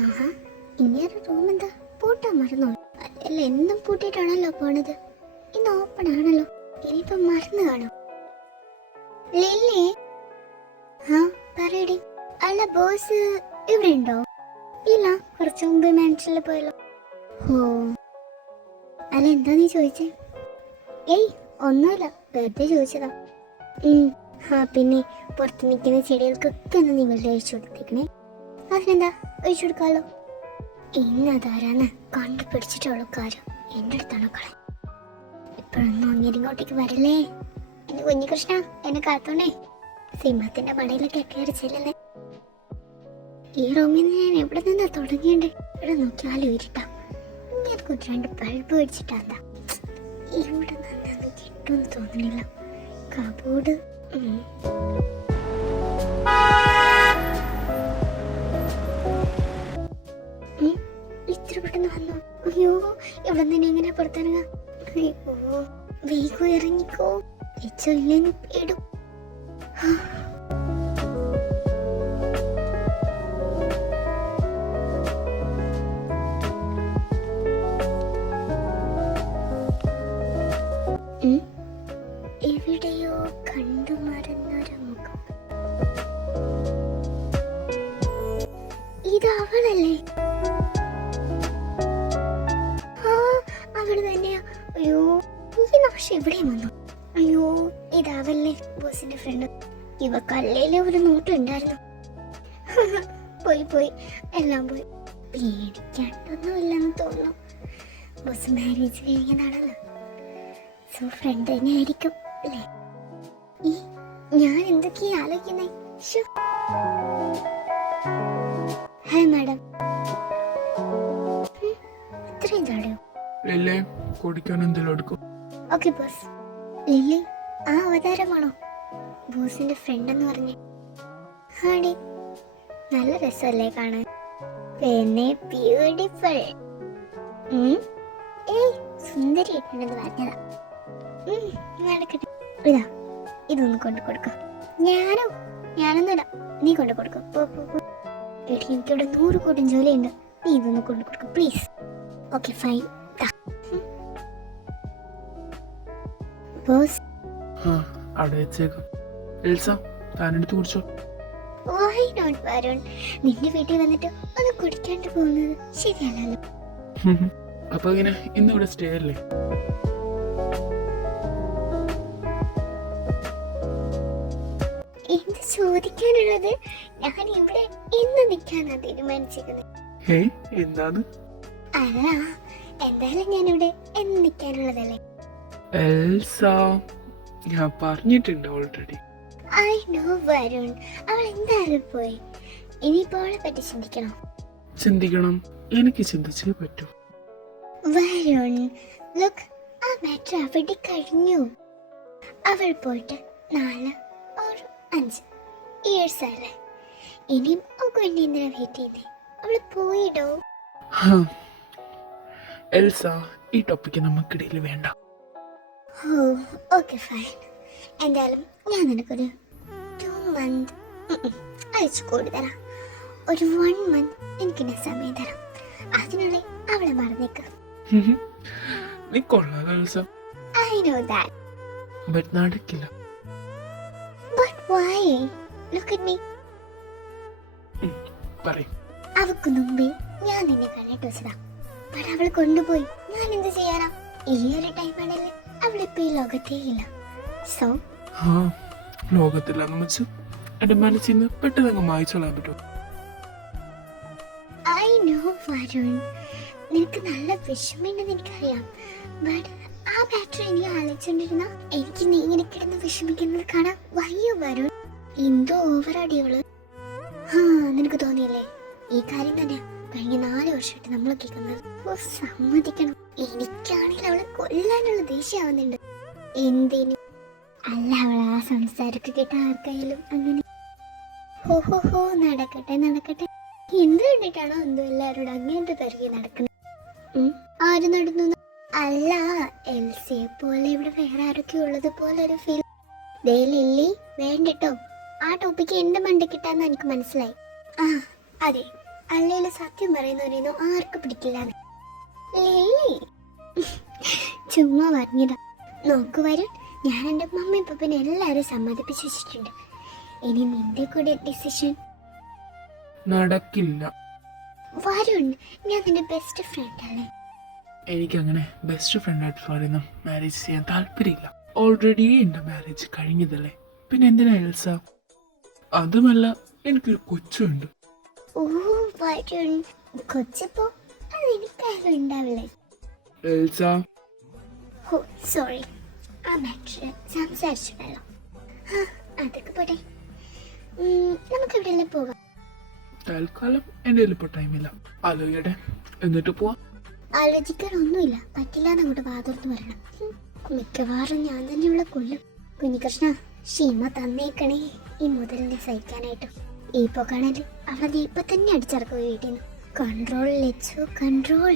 ആഹാ, ഇനിയൊരു റൂം എന്താ പൂട്ടാൻ മറന്നോ? അല്ല, എന്നും പൂട്ടിയിട്ടാണല്ലോ പോണത്. ഇന്ന് ഓപ്പൺ ആണല്ലോ. ഇനിയിപ്പം മറന്നു കാണും. ലില്ലി, ആ പറയടി. അല്ല, ബോസ് ഇവിടെ ഉണ്ടോ? ഇല്ല, കുറച്ചു മുമ്പ് മാൻഷനിൽ പോയല്ലോ. ഓ, അല്ല എന്താ നീ ചോദിച്ചേ? ഏയ് ഒന്നുമില്ല, വെറുതെ ചോദിച്ചതാ. പിന്നെ പുറത്ത് നിൽക്കുന്ന ചെടികൾക്കൊക്കെ ഒന്ന് നിങ്ങൾ ഒഴിച്ചു കൊടുത്തേക്കണേ. അതിനെന്താ, ഒഴിച്ചു കൊടുക്കാമല്ലോ. ഇന്നതാരാന്ന് കണ്ടുപിടിച്ചിട്ടുള്ള കാര്യം എൻ്റെ അടുത്താണ് കളി. ഇപ്പോഴൊന്നും അങ്ങേരിങ്ങോട്ടേക്ക് വരല്ലേ എന്റെ കുഞ്ഞികൃഷ്ണ, എന്നെ കാത്തോണ്ടേ. സിംഹത്തിന്റെ പടയിലൊക്കെ കയറി ചെല്ലല്ലേ. ഈ റൂമിൽ നിന്ന് ഞാൻ എവിടെ നിന്നാ തുടങ്ങിയണ്ടേ? ഇവിടെ നോക്കിയാലും ഇരുട്ടാ. ഇങ്ങനെ രണ്ട് ബൾബ് മേടിച്ചിട്ടാ എന്താ? ഇവിടെ നന്നാന്ന് കിട്ടുമെന്ന് തോന്നുന്നില്ല. കബോർഡ് ഇത്ര പെട്ടെന്ന് വന്നു. അയ്യോ, ഇവിടെ നിന്ന് എങ്ങനെ പുറത്തിറങ്ങാ? അയ്യോ, വേഗം ഇറങ്ങിക്കോ, ഇല്ലെന്ന് പേടും. എവിടെയോ കണ്ടു മറന്നൊരു മുഖം. ഇത് അവളല്ലേ? അവള് തന്നെയാ. അയ്യോ, ഈ നാശം എവിടെയും വന്നു. അയ്യോ, ഇതാവല്ലേ ബോസിന്റെ ഫ്രണ്ട്. ഇവക്കല്ലേലും ഒരു നോട്ടം ഉണ്ടായിരുന്നു. പോയി എല്ലാം പോയി. പേടിക്കാണ്ടൊന്നുമില്ലെന്ന് തോന്നുന്നു. ബോസ് മാരേജ് കഴിഞ്ഞതാണല്ലോ. സോ ഫ്രണ്ട് തന്നെ ആയിരിക്കും അല്ലേ? ഞാൻ എന്തൊക്കെയാ ആലോചിക്കുന്നേ? Hi madam. ഇത്രയും ചാടയോ? Okay boss. ലില്ലി ആ അവതാരമാണോ ബോസിന്റെ ഫ്രണ്ട് എന്ന് പറഞ്ഞേ? ആടി, നല്ല രസമല്ലേ കാണാൻ? പിന്നെ ബ്യൂട്ടിഫുൾ. ഏയ് സുന്ദരി ആയിട്ടുണ്ടെന്ന് പറഞ്ഞതാ. നടക്കട്ടെ. ഇതാ, ഇതൊന്ന് കൊണ്ടു കൊടുക്ക. ഞാനൊന്നുമില്ല, നീ കൊണ്ടു കൊടുക്ക. എനിക്കിവിടെ 100 കോടി ജോലിയുണ്ട്. നീ ഇതൊന്ന് കൊണ്ടു കൊടുക്ക please. Okay fine. Boss why not Varun? നിന്റെ വീട്ടിൽ വന്നിട്ട് ഒന്ന് കുടിക്കാണ്ട് പോകുന്നത് ശരിയല്ലല്ലോ. അപ്പൊ ഇങ്ങനെ ഇന്നിവിടെ സ്റ്റേ അല്ലേ? എന്ത് ചോദിക്കാനുള്ളത്? ഞാൻ ഇവിടെ എന്ന് നിൽക്കാനാ തീരുമാനിച്ചിരിക്കുന്നത്. എന്താണ്? അല്ല, എന്തായാലും ഞാനിവിടെ എന്ന് നിൽക്കാനുള്ളതല്ലേ. എൽസ, ഞാൻ പറഞ്ഞിട്ടുണ്ട് ഓൾറെഡി. ഐ നോ വരുൺ, അവൾ എന്തായാലും പോയി. ഇനിയിപ്പോ അവളെ പറ്റി ചിന്തിക്കണം. എനിക്ക് ചിന്തിച്ചേ പറ്റൂ. വരുൺ, ലുക്ക്, ആ മാറ്റർ അവിടെ കഴിഞ്ഞു. അവൾ പോയിട്ട് 4 or 5 years ആയില്ലേ. ഇനിയും ഒക്കെ വേണ്ടി എന്തിനാ വെയിറ്റ് ചെയ്യുന്നേ? അവള് പോയിടോ. എൽസ, ഈ ടോപ്പിക്ക് നമുക്കിടയിൽ വേണ്ട. Okay fine. എന്തായാലും ഞാൻ നിനക്കൊരു 2 month അയച്ചു കൂടി തരാം. ഒരു 1 month എനിക്ക് സമയം തരാം. അതിനുള്ളിൽ അവളെ മറന്നേക്ക്. നീ കൊള്ളാലോ Elsa. I know that. But നടക്കില്ല. But why? Look at me. പറയ്. അവക്ക് മുമ്പേ ഞാൻ നിന്നെ കണ്ടിട്ട് വെച്ചതാ. ബട്ട് അവൾ കൊണ്ടുപോയി. ഞാൻ എന്ത് ചെയ്യാനാ? ഈ ഒരു ടൈമാണല്ലേ അവളിപ്പോ ഈ ലോകത്തേ ഇല്ല. സോ ലോകത്തില്ലാന്ന് വെച്ച് എന്റെ മനസ്സിൽ നിന്ന് പെട്ടെന്ന് മായിച്ചോളാൻ പറ്റുമോ? ഐ നോ വരുൺ, നിനക്ക് നല്ല വിഷമമുണ്ടെന്ന് എനിക്കറിയാം. ബട്ട് ആ ബാറ്ററി എനിക്ക് ആലോചിച്ചോണ്ടിരുന്ന എനിക്ക് നീ ഇങ്ങനെ കിടന്ന് വിഷമിക്കുന്നത് കാണാൻ വയ്യ വരുൺ. എന്തോ ഓവറാടിയവള്. നിനക്ക് തോന്നിയല്ലേ? ഈ കാര്യം തന്നെയാ കഴിഞ്ഞ 4 വർഷമായിട്ട് നമ്മൾ കേൾക്കുന്നത്. സമ്മതിക്കണം, എനിക്കാണെങ്കിൽ അവളെ കൊല്ലാനുള്ള ദേഷ്യാവുന്നുണ്ട്. എന്തിനു? അല്ല, അവൾ ആ സംസാരമൊക്കെ കേട്ട ആർക്കായാലും അങ്ങനെ. ഹോ നടക്കട്ടെ. എന്ത് കണ്ടിട്ടാണോ എന്തോ എല്ലാവരോടും അങ്ങനത്തെ പിറകെ നടക്കുന്നത്? ആര് നടന്നു? അല്ല, എൽസിയെ പോലെ ഇവിടെ വേറെ ആരൊക്കെ ഉള്ളത് പോലെ ഒരു ഫീൽ. ലില്ലി വേണ്ടട്ടോ, ആ ടോപ്പിക്ക് എന്റെ മണ്ടക്കിട്ടാന്ന് എനിക്ക് മനസ്സിലായി. അതെ, അല്ലേലും സത്യം പറയുന്നവരെയൊന്നും ആർക്കും പിടിക്കില്ല. ലില്ലി ചുമ്മാ പറഞ്ഞതാ. നോക്കു വരുൺ, ഞാൻ എൻ്റെ മമ്മി പപ്പനെ എല്ലാവരും സമ്മതിപ്പിച്ച് വെച്ചിട്ടുണ്ട്. ഇനി നിന്റെ കൂടെ ഡിസിഷൻ. നടക്കില്ല. വരുൺ, ഞാൻ നിന്റെ ബെസ്റ്റ് ഫ്രണ്ട് അല്ലേ? എനിക്കങ്ങനെ ബെസ്റ്റ് ഫ്രണ്ടായിട്ട് പറയുന്ന മാരേജ് ചെയ്യാൻ താല്പര്യമില്ല. ഓൾറെഡി എൻ്റെ മാരേജ് കഴിഞ്ഞതല്ലേ, പിന്നെ എന്തിനാ എൽസ? അതുമല്ല, എനിക്കൊരു കൊച്ചുണ്ട്. ഓ വരുൺ, കൊച്ചിപ്പോ അത് എനിക്കാരും ഉണ്ടാവില്ലേ? എൽസ, ഓ സോറി, ആ മാറ്റർ സംസാരിച്ചിട്ടല്ലോ. ആ അതൊക്കെ പോട്ടെ. നമുക്ക് എവിടെയെല്ലാം പോകാം. തൽക്കാലം എൻ്റെ ഇപ്പോൾ ടൈമില്ല. ആലോചിക്കട്ടെ, എന്നിട്ട് പോവാം. ആലോചിക്കാനൊന്നുമില്ല, പറ്റില്ല എന്നങ്ങോട്ട് വാതുർത്ത് പറയണം. മിക്കവാറും ഞാൻ തന്നെ ഇവിടെ കൊല്ലും. കുഞ്ഞികൃഷ്ണ, ക്ഷീമ തന്നേക്കണേ ഈ മുതലിനെ സഹിക്കാനായിട്ട്. ഈ പോക്കാണെങ്കിൽ അവളെ ഇപ്പൊ തന്നെ അടിച്ചിറക്കും വീട്ടിൽ നിന്ന്. Control let's control.